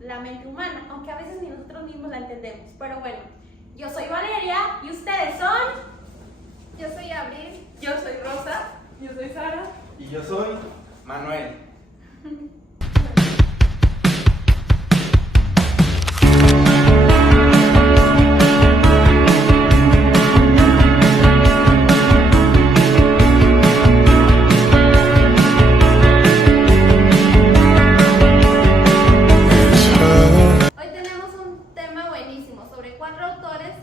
la mente humana, aunque a veces ni nosotros mismos la entendemos. Pero bueno, yo soy Valeria y ustedes son... Yo soy Abril. Yo soy Rosa. Yo soy Sara. Y yo soy Manuel. Hoy tenemos un tema buenísimo sobre 4 autores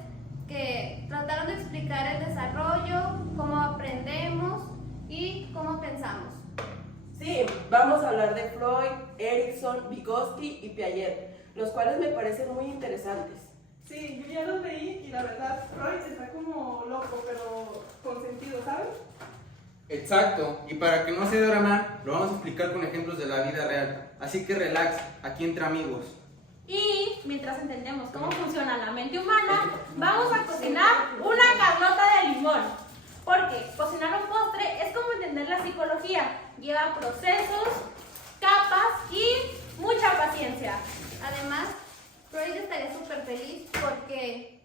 que trataron de explicar el desarrollo, cómo aprendemos y cómo pensamos. Sí, vamos a hablar de Freud, Erikson, Vygotsky y Piaget, los cuales me parecen muy interesantes. Sí, yo ya los leí y la verdad, Freud está como loco, pero con sentido, ¿sabes? Exacto, y para que no se drama, lo vamos a explicar con ejemplos de la vida real. Así que relax, aquí entre amigos. Y mientras entendemos cómo funciona la mente humana, vamos a cocinar una carlota de limón. Porque cocinar un postre es como entender la psicología. Lleva procesos, capas y mucha paciencia. Además, Freud estaría súper feliz porque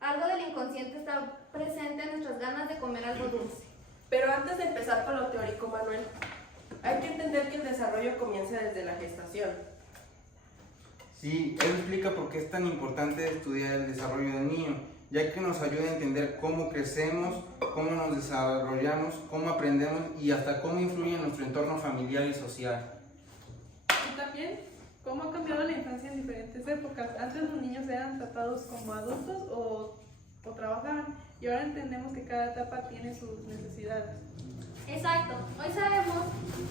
algo del inconsciente está presente en nuestras ganas de comer algo dulce. Pero antes de empezar con lo teórico, Manuel, hay que entender que el desarrollo comienza desde la gestación. Sí, él explica por qué es tan importante estudiar el desarrollo del niño, ya que nos ayuda a entender cómo crecemos, cómo nos desarrollamos, cómo aprendemos y hasta cómo influye en nuestro entorno familiar y social. Y también, cómo ha cambiado la infancia en diferentes épocas. Antes los niños eran tratados como adultos o trabajaban, y ahora entendemos que cada etapa tiene sus necesidades. Exacto, hoy sabemos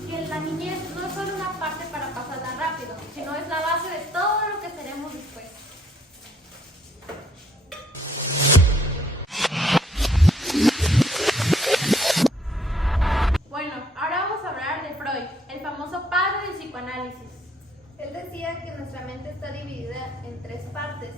que la niñez no es solo una parte para pasarla rápido, sino es la base de todo lo que seremos después. Bueno, ahora vamos a hablar de Freud, el famoso padre del psicoanálisis. Él decía que nuestra mente está dividida en 3 partes,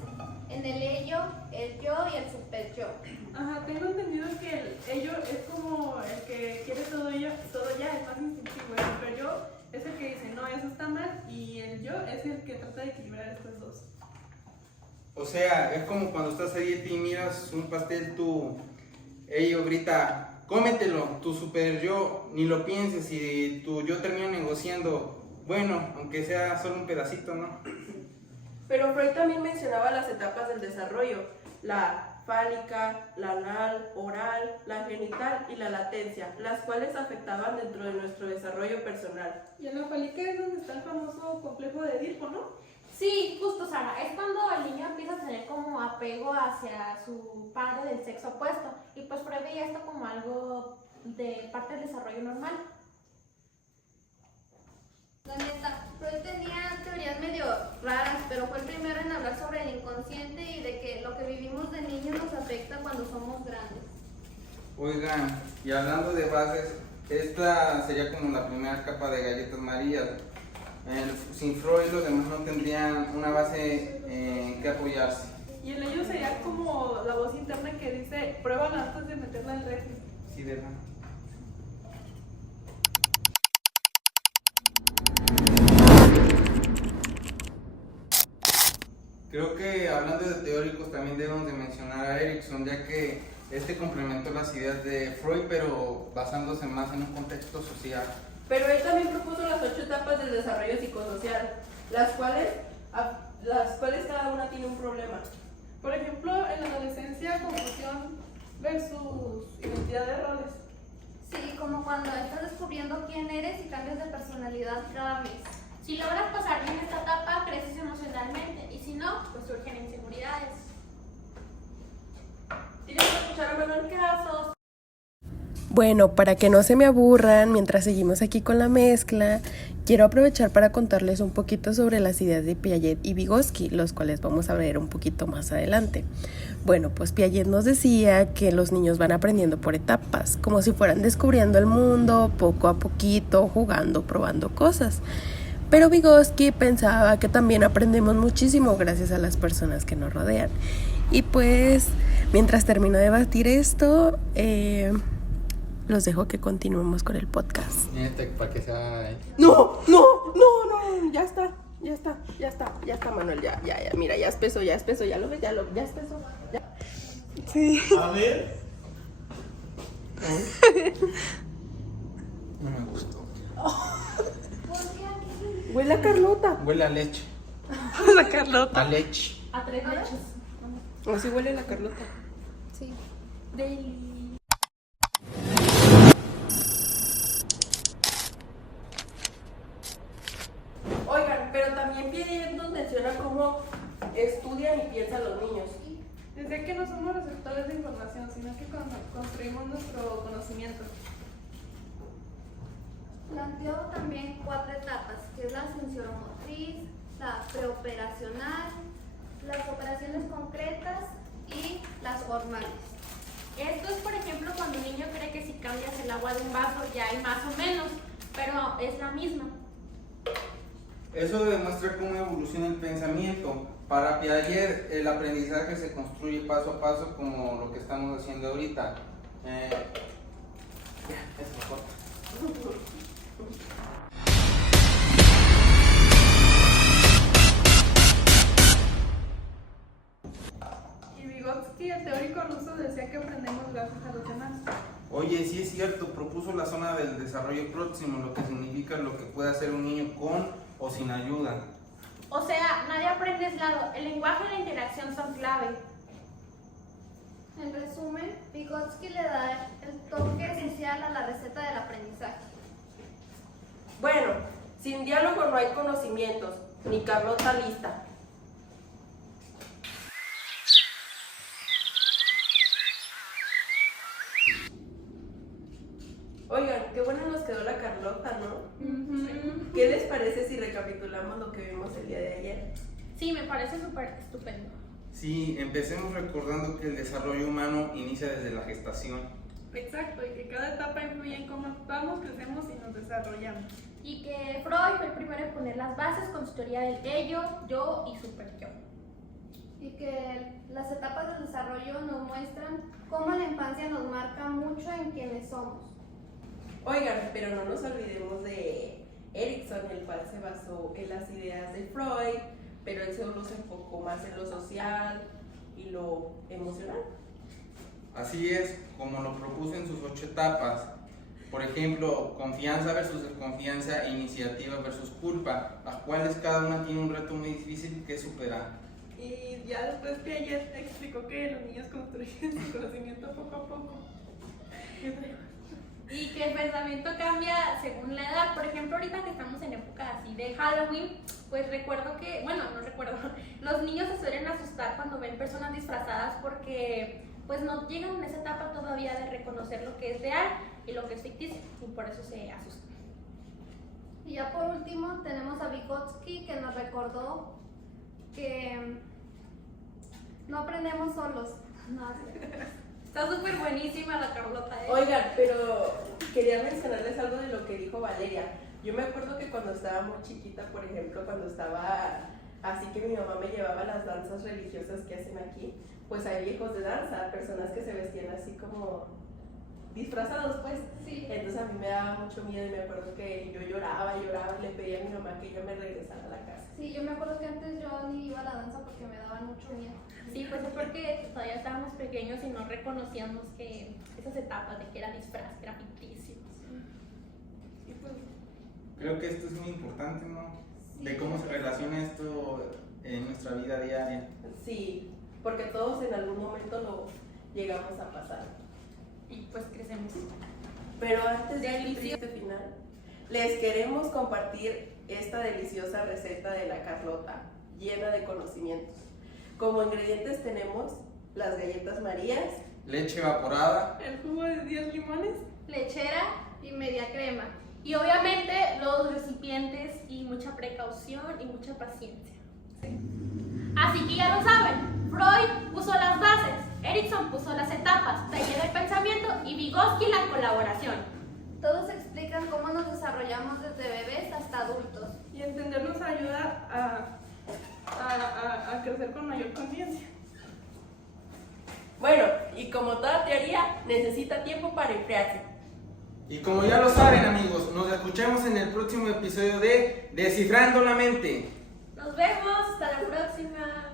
en el ello, el yo y el super yo. Ajá, tengo entendido que el ello es como el que quiere todo ya, es más instintivo. El super yo es el que dice, no, eso está mal, y el yo es el que trata de equilibrar estos dos. O sea, es como cuando estás a dieta y miras un pastel, ello grita, cómetelo, tu super yo, ni lo pienses, y tu yo termina negociando, bueno, aunque sea solo un pedacito, ¿no? Pero Freud también mencionaba las etapas del desarrollo, la fálica, la anal, oral, la genital y la latencia, las cuales afectaban dentro de nuestro desarrollo personal. Y en la fálica es donde está el famoso complejo de Edipo, ¿no? Sí, justo, Sara, es cuando el niño empieza a tener como apego hacia su padre del sexo opuesto, y pues Freud veía esto como algo de parte del desarrollo normal. La neta, Freud tenía teorías medio raras, pero fue el primero en hablar sobre el inconsciente y de que lo que vivimos de niños nos afecta cuando somos grandes. Oigan, y hablando de bases, esta sería como la primera capa de galletas Marías. Sin Freud los demás no tendrían una base en que apoyarse. Y el ello sería como la voz interna que dice, pruébala antes de meterla en el refri. Sí, ¿verdad? Creo que hablando de teóricos también debemos de mencionar a Erikson, ya que este complementó las ideas de Freud, pero basándose más en un contexto social. Pero él también propuso las 8 etapas del desarrollo psicosocial, las cuales cada una tiene un problema. Por ejemplo, en la adolescencia, confusión versus identidad de roles. Sí, como cuando estás descubriendo quién eres y cambias de personalidad cada mes. Si logras pasar bien esta etapa, creces emocionalmente, y si no, pues surgen inseguridades. ¿Tienes que escuchar a Manuel? Casos. Bueno, para que no se me aburran mientras seguimos aquí con la mezcla, quiero aprovechar para contarles un poquito sobre las ideas de Piaget y Vygotsky, los cuales vamos a ver un poquito más adelante. Bueno, pues Piaget nos decía que los niños van aprendiendo por etapas, como si fueran descubriendo el mundo poco a poquito, jugando, probando cosas. Pero Vygotsky pensaba que también aprendemos muchísimo gracias a las personas que nos rodean. Y pues, mientras termino de debatir esto, los dejo que continuemos con el podcast. Para que sea... No, ya está. ya está, Manuel, ya, mira, ya espeso, ya lo ves, ya espeso. Ya. Sí. A ver. No me gustó. Huele a Carlota. Huele a leche. La Carlota. A leche. A 3 leches. Así huele la Carlota. Sí. Deli. Oigan, pero también Piaget nos menciona cómo estudian y piensan los niños. Desde que no somos receptores de información, sino que construimos nuestro conocimiento. Planteó también 4 etapas, que es la sensoromotriz, la preoperacional, las operaciones concretas y las formales. Esto es, por ejemplo, cuando un niño cree que si cambias el agua de un vaso ya hay más o menos, pero es la misma. Eso demuestra cómo evoluciona el pensamiento. Para Piaget, el aprendizaje se construye paso a paso, como lo que estamos haciendo ahorita. Eso corta. Y Vygotsky, el teórico ruso, decía que aprendemos gracias a los demás. Oye, sí es cierto, propuso la zona del desarrollo próximo, lo que significa lo que puede hacer un niño con o sin ayuda. O sea, nadie aprende aislado. El lenguaje y la interacción son clave. En resumen, Vygotsky le da el toque esencial a la receta del aprendizaje. Bueno, sin diálogo no hay conocimientos, ni Carlota lista. Oigan, qué buena nos quedó la Carlota, ¿no? ¿Qué les parece si recapitulamos lo que vimos el día de ayer? Sí, me parece súper estupendo. Sí, empecemos recordando que el desarrollo humano inicia desde la gestación. Exacto, y que cada etapa influye en cómo actuamos, crecemos y nos desarrollamos. Y que Freud fue el primero en poner las bases con su teoría del ello, yo y super yo. Y que las etapas del desarrollo nos muestran cómo la infancia nos marca mucho en quienes somos. Oigan, pero no nos olvidemos de Erikson, el cual se basó en las ideas de Freud, pero él solo se enfocó más en lo social y lo emocional. Así es, como lo propuso en sus 8 etapas. Por ejemplo, confianza versus desconfianza e iniciativa versus culpa, las cuales cada una tiene un reto muy difícil que superar. Y ya después Piaget explicó que los niños construyen su conocimiento poco a poco. Y que el pensamiento cambia según la edad. Por ejemplo, ahorita que estamos en época así de Halloween, pues recuerdo que, bueno, no recuerdo, los niños se suelen asustar cuando ven personas disfrazadas porque pues no llegan a esa etapa todavía de reconocer lo que es real y lo que es ficticio, y por eso se asustan. Y ya por último tenemos a Vygotsky, que nos recordó que no aprendemos solos. No, Está súper buenísima la Carlota, ¿eh? Oigan, pero quería mencionarles algo de lo que dijo Valeria. Yo me acuerdo que cuando estaba muy chiquita, por ejemplo, cuando estaba así que mi mamá me llevaba a las danzas religiosas que hacen aquí, pues hay viejos de danza, personas que se vestían así como disfrazados, pues. Sí. Entonces a mí me daba mucho miedo y me acuerdo que yo lloraba y le pedía a mi mamá que yo me regresara a la casa. Sí, yo me acuerdo que antes yo ni iba a la danza porque me daban mucho miedo. Sí, pues es porque todavía estábamos pequeños y no reconocíamos que esas etapas de que era disfraz, que era ficticio. Y pues, Creo que esto es muy importante, ¿no? De cómo se relaciona esto en nuestra vida diaria. Sí, porque todos en algún momento lo llegamos a pasar. Y pues crecemos. Pero antes del triste final, les queremos compartir esta deliciosa receta de la Carlota, llena de conocimientos. Como ingredientes tenemos las galletas Marías, Leche evaporada. el jugo de 10 limones. Lechera Y media crema. y obviamente los recipientes y mucha precaución y mucha paciencia. Así que ya lo saben, Freud puso las bases, Erikson puso las etapas, taller del pensamiento y Vygotsky la colaboración. Todos explican cómo nos desarrollamos desde bebés hasta adultos. Y entenderlos ayuda a crecer con mayor conciencia. Bueno, y como toda teoría, necesita tiempo para enfriarse. Y como ya lo saben, amigos, nos escuchamos en el próximo episodio de Descifrando la Mente. Nos vemos, hasta la próxima.